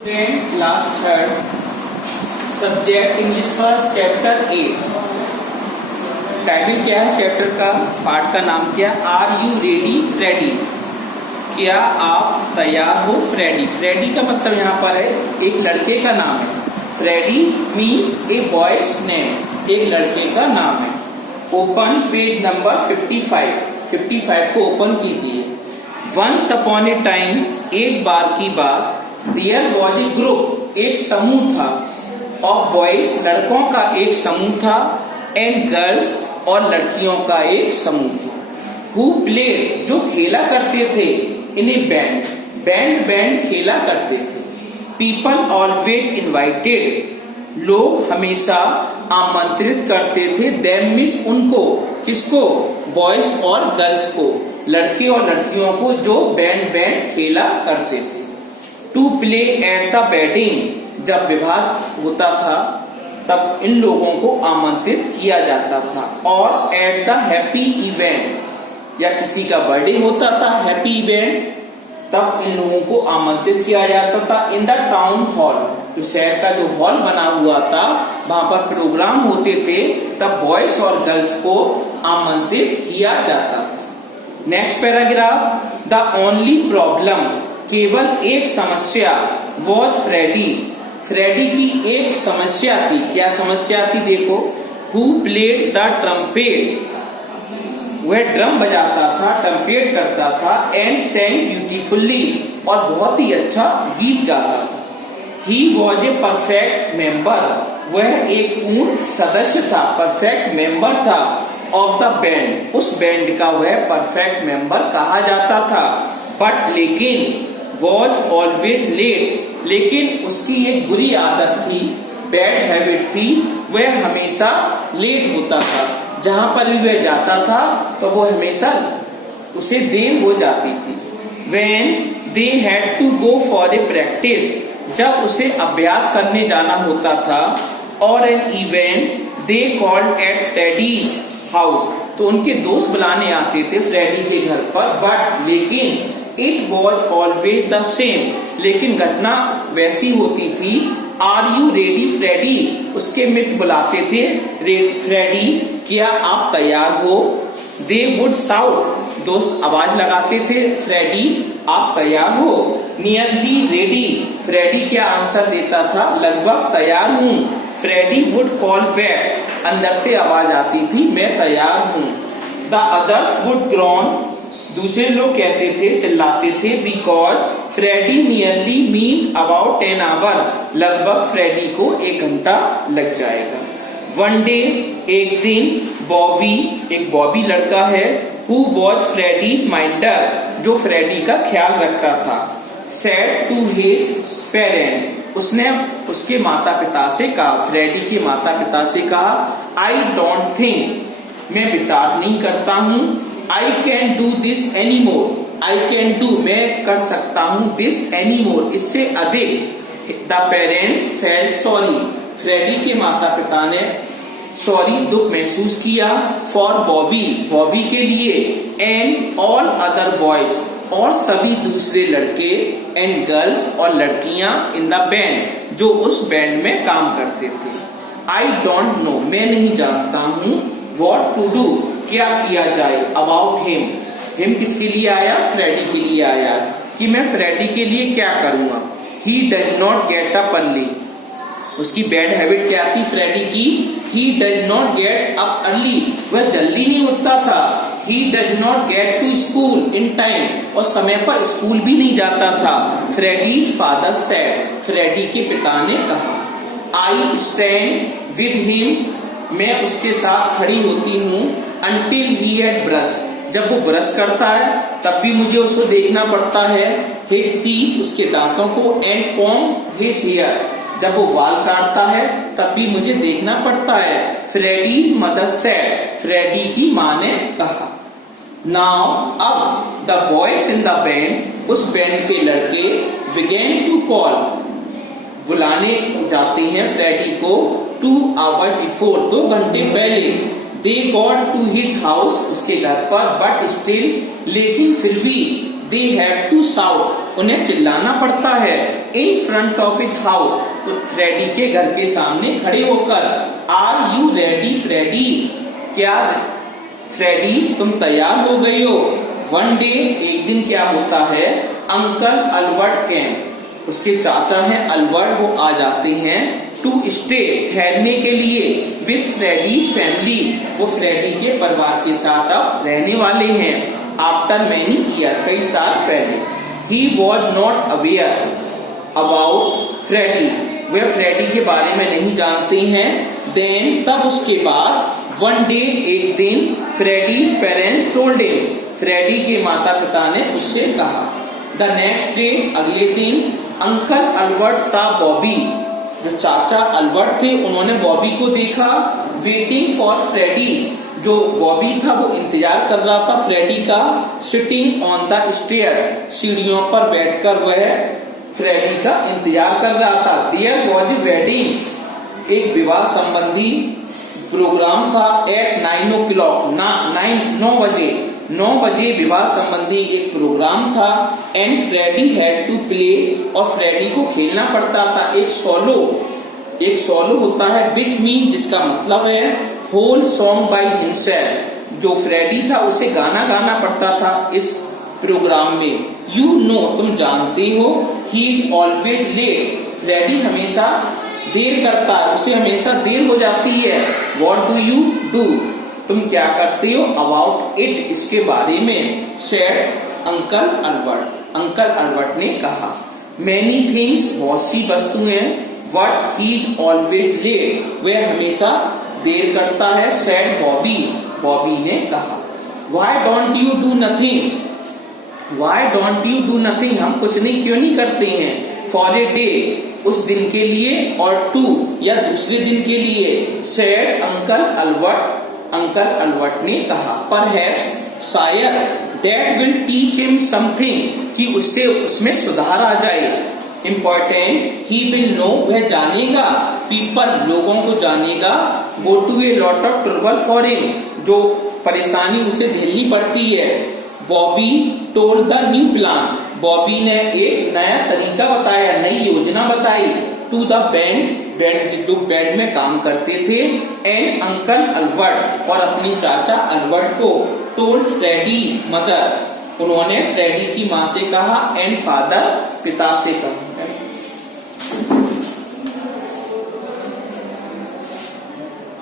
Class third subject English first chapter 8। Title क्या है chapter का, पार्ट का नाम क्या, आर यू रेडी फ्रेडी, क्या आप तैयार हो फ्रेडी। फ्रेडी का मतलब यहाँ पर है एक लड़के का नाम है। फ्रेडी मीन्स ए बॉयज नेम, एक लड़के का नाम है। ओपन पेज नंबर 55 को ओपन कीजिए। वंस अपॉन ए टाइम, एक बार की बात, देयर वॉज ए ग्रुप, एक समूह था, ऑफ बॉयज, लड़कों का एक समूह था, एंड गर्ल्स, और लड़कियों का एक समूह था, हु प्लेड, जो खेला करते थे, इन ए बैंड खेला करते थे। पीपल ऑलवेज इनवाइटेड, लोग हमेशा आमंत्रित करते थे, देम मीन्स उनको, किसको, बॉयज और गर्ल्स को, लड़के और लड़कियों को जो बैंड खेला करते थे। To play at the wedding, जब विवाह होता था तब इन लोगों को आमंत्रित किया जाता था। और एट द हैप्पी इवेंट, या किसी का बर्थडे होता था, हैप्पी इवेंट, तब इन लोगों को आमंत्रित किया जाता था। इन द टाउन हॉल, जो शहर का जो हॉल बना हुआ था वहां पर प्रोग्राम होते थे, तब बॉयज और गर्ल्स को आमंत्रित किया जाता था। Next paragraph, the only problem, केवल एक समस्या, वॉज फ्रेडी, फ्रेडी की एक समस्या थी। क्या समस्या थी देखो, हु प्लेड द ट्रम्पेट, वह ड्रम बजाता था, ट्रम्पेट करता था, एंड सेंग ब्यूटीफुल्ली, और बहुत ही अच्छा गीत गाता था। He was a perfect member, वह एक पूर्ण सदस्य था, परफेक्ट मेंबर था, ऑफ द बैंड, उस बैंड का वह परफेक्ट मेंबर कहा जाता था। बट लेकिन, वॉज ऑलवेज लेट, लेकिन उसकी एक बुरी आदत थी, बैड हैबिट थी, वह हमेशा लेट होता था। जहां पर भी वह जाता था तो वो हमेशा उसे देर हो जाती थी। When they had to go for a practice, जब उसे अभ्यास करने जाना होता था, और an event they called at Freddy's house, तो उनके दोस्त बुलाने आते थे फ्रेडी के घर पर। बट लेकिन, it was always the same, लेकिन घटना वैसी होती थी। आर यू रेडी फ्रेडी, उसके मित्र बुलाते थे फ्रेडी, क्या आप तैयार हो। दे वुड शाउट, दोस्त आवाज लगाते थे, फ्रेडी आप तैयार हो। नियरली रेडी, फ्रेडी क्या आंसर देता था, लगभग तैयार हूँ। फ्रेडी वुड कॉल बैक, अंदर से आवाज आती थी, मैं तैयार हूँ। द अदर्स वुड ग्रॉन, दूसरे लोग कहते थे, चिल्लाते थे, because Freddie nearly mean about 10 hour, लगभग फ्रेडी को 1 घंटा लग जाएगा। वन डे, एक दिन, बॉबी, एक बॉबी लड़का है, हु वॉज फ्रेडी माइंडर, जो फ्रेडी का ख्याल रखता था, सेड टू हिज पेरेंट्स, उसने उसके माता पिता से कहा, फ्रेडी के माता पिता से कहा, आई डोंट थिंक, मैं विचार नहीं करता हूँ, I can do this any more, I can do, मैं कर सकता हूँ, दिस एनी मोर, इससे अधिक। The parents felt sorry, Freddie के माता पिता ने सॉरी, दुख महसूस किया, फॉर बॉबी, बॉबी के लिए, एंड ऑल अदर बॉयज, और सभी दूसरे लड़के, एंड गर्ल्स, और लड़कियां, इन द बैंड, जो उस बैंड में काम करते थे। आई डोंट नो, मैं नहीं जानता हूँ, वॉट टू डू, क्या किया जाए, अबाउट हिम, हिम किसके लिए आया, फ्रेडी के लिए आया, कि मैं फ्रेडी के लिए क्या करूंगा। He does not get up early, उसकी बैड हैबिट क्या थी फ्रेडी की, he does not get up early, वह जल्दी नहीं उठता था। He does not get to school in time, और समय पर स्कूल भी नहीं जाता था। फ्रेडी फादर सेड, फ्रेडी के पिता ने कहा। आई स्टैंड विद हिम, मैं उसके साथ खड़ी होती हूँ, until he had brushed, जब वो ब्रश करता है तब भी मुझे उसको देखना पड़ता है। his teeth, उसके दांतों को, and comb his hair, जब वो बाल काटता है तब भी मुझे देखना पड़ता है। फ्रेडी मदर सेड, फ्रेडी की माँ ने कहा। नाउ, अब, the boys in the band, उस बैंड के लड़के, began to call, बुलाने जाते हैं फ्रेडी को, 2 hours before, 2 घंटे पहले। They got to his house, उसके घर पर, बट स्टिल, लेकिन फिर भी, दे हैव टू शाउट, उन्हें चिल्लाना पड़ता है, in front of his house, तो फ्रेडी के घर के सामने खड़े होकर, आर यू रेडी फ्रेडी, क्या फ्रेडी तुम तैयार हो गए हो। वन डे, एक दिन क्या होता है, अंकल अल्बर्ट कैम, उसके चाचा हैं अल्बर्ट, वो आ जाते हैं, टू स्टे, ठहरने के लिए, विथ फ्रेडी फैमिली, वो फ्रेडी के परिवार के साथ अब रहने वाले हैं, आफ्टर मैनी ईयर, कई साल पहले। He was not aware about Freddie, वे फ्रेडी के बारे में नहीं जानते हैं। देन, तब उसके बाद, वन डे, एक दिन, Freddie parents told him, Freddie के माता पिता ने उससे कहा। द नेक्स्ट डे, अगले दिन, अंकल अल्बर्ट सा बॉबी, जो चाचा अल्बर्ट थे उन्होंने बॉबी को देखा, वेटिंग फॉर फ्रेडी, जो बॉबी था वो इंतजार कर रहा था फ्रेडी का, सिटिंग ऑन द स्टेयर, सीढ़ियों पर बैठकर वह फ्रेडी का इंतजार कर रहा था। देयर वॉज ए वेडिंग, एक विवाह संबंधी प्रोग्राम था, एट 9 o'clock, 9 बजे विवाह संबंधी एक प्रोग्राम था, and Freddie had to play, और फ्रेडी को खेलना पड़ता था एक सोलो होता है, विच मीन, जिसका मतलब है होल सॉन्ग बाय हिमसेल्फ, जो फ्रेडी था उसे गाना गाना पड़ता था इस प्रोग्राम में। यू नो, तुम जानते हो, he is always late, Freddie हमेशा देर करता है, उसे हमेशा देर हो जाती है। वॉट डू यू डू, तुम क्या करते हो, अबाउट इट, इसके बारे में, said uncle Albert, uncle Albert ने कहा। मैनी थिंग्स, बहुत सी वस्तुएं, what he is always late, वह हमेशा देर करता है, सेड बॉबी, बॉबी ने कहा। Why don't you do nothing, why don't you do nothing, हम कुछ नहीं क्यों नहीं करते हैं, फॉर ए डे, उस दिन के लिए, और टू, या दूसरे दिन के लिए, said uncle Albert, uncle Albert ने कहा। परहैप्स, शायद, dad will teach him something, कि उससे उसमें सुधार आ जाए, इम्पोर्टेंट, ही विल नो, वह जानेगा, पीपल, लोगों को जानेगा, go to a lot of trouble for him, जो परेशानी उसे झेलनी पड़ती है। Bobby told the new plan, Bobby ने एक नया तरीका बताया, नई योजना बताई, टू द बैंड, जो बैंड में काम करते थे, एंड अंकल अल्बर्ट, और अपनी चाचा अल्बर्ट को, टोल्ड फ्रेडी मदर, उन्होंने फ्रेडी की माँ से कहा, एंड फादर, पिता से कहा।